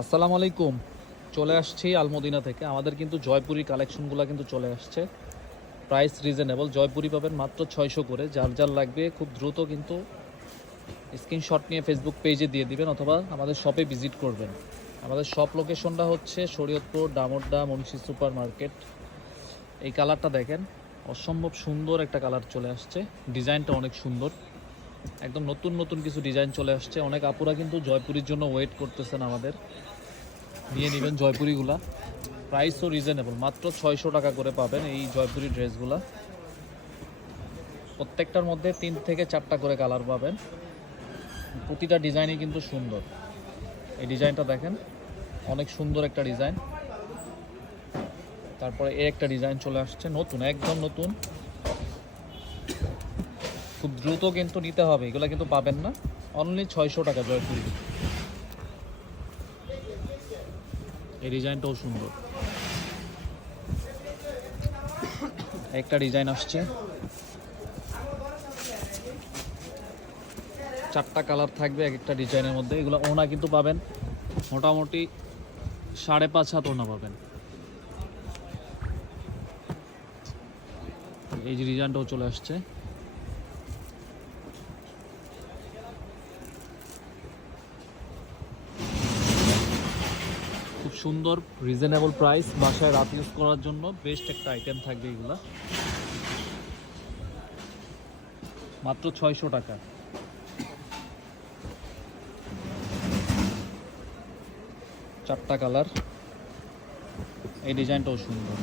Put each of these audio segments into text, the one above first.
আসসালামু আলাইকুম। চলে আসছি আলমদিনা থেকে। আমাদের কিন্তু জয়পুরি কালেকশনগুলো কিন্তু চলে আসছে। Price reasonable. জয়পুরি পাবেন মাত্র 600 করে। যার যার লাগবে খুব দ্রুত কিন্তু স্ক্রিনশট নিয়ে ফেসবুক পেজে দিয়ে দিবেন অথবা আমাদের শপে ভিজিট করবেন। আমাদের শপ লোকেশনটা হচ্ছে শরীয়তপুর ডামোড্ডা মুন্সি সুপার মার্কেট। এই কালারটা দেখেন, অসম্ভব সুন্দর একটা কালার চলে আসছে। ডিজাইনটা অনেক সুন্দর, একদম নতুন নতুন কিছু ডিজাইন চলে আসছে। অনেক আপুরা কিন্তু জয়পুরির জন্য ওয়েট করতেছেন, আমাদের নিয়ে নেবেন জয়পুরিগুলা। প্রাইসও রিজনেবল, মাত্র 600 টাকা করে পাবেন এই জয়পুরি ড্রেসগুলা। প্রত্যেকটার মধ্যে 3 থেকে 4টা করে কালার পাবেন। প্রতিটা ডিজাইনই কিন্তু সুন্দর। এই ডিজাইনটা দেখেন, অনেক সুন্দর একটা ডিজাইন। তারপরে এই একটা ডিজাইন চলে আসছে নতুন, একদম নতুন। খুব দ্রুত কিন্তু নিতে হবে, এগুলো কিন্তু পাবেন না। অনলি 600 টাকা জয়পুরি। এই ডিজাইনটাও সুন্দর। একটা ডিজাইন আসছে, 4টা কালার থাকবে এক একটা ডিজাইনের মধ্যে। এগুলো ওনা কিন্তু পাবেন মোটামুটি 5.5 হাত ওনা পাবেন। এই যে ডিজাইনটাও চলে আসছে। খুব সুন্দর, রিজনেবল প্রাইস। বাসায় রাত ইউজ করার জন্য বেস্ট একটা আইটেম থাকবে এগুলা। মাত্র 600 টাকা। চারটা কালার। এই ডিজাইনটাও সুন্দর।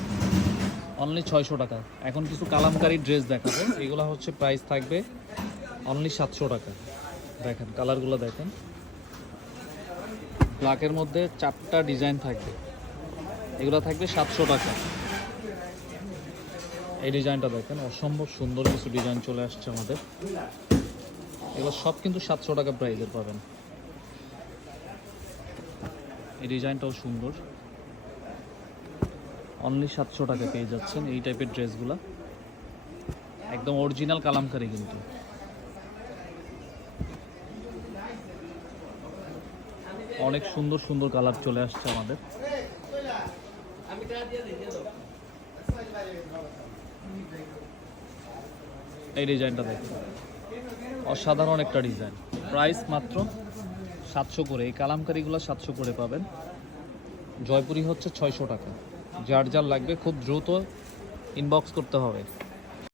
অনলি 600 টাকা। এখন কিছু কালামকারী ড্রেস দেখাবো। এগুলো হচ্ছে প্রাইস থাকবে অনলি 700 টাকা। দেখেন কালারগুলো দেখেন। ব্ল্যাকের মধ্যে 4টা ডিজাইন থাকবে, এগুলো থাকবে 700 টাকা। এই ডিজাইনটা দেখেন, অসম্ভব সুন্দর কিছু ডিজাইন চলে আসছে আমাদের। এগুলো সব কিন্তু 700 টাকা প্রাইসের পাবেন। এই ডিজাইনটাও সুন্দর। অনলি 700 টাকা পেয়ে যাচ্ছেন এই টাইপের ড্রেসগুলো। একদম অরিজিনাল কালামকারী কিন্তু। অনেক সুন্দর সুন্দর কালার চলে আসছে আমাদের। এই ডিজাইনটা দেখুন, অসাধারণ একটা ডিজাইন। প্রাইস মাত্র 700 করে। এই কালামকারীগুলো 700 করে পাবেন। জয়পুরি হচ্ছে 600 টাকা। যার যার লাগবে খুব দ্রুত ইনবক্স করতে হবে।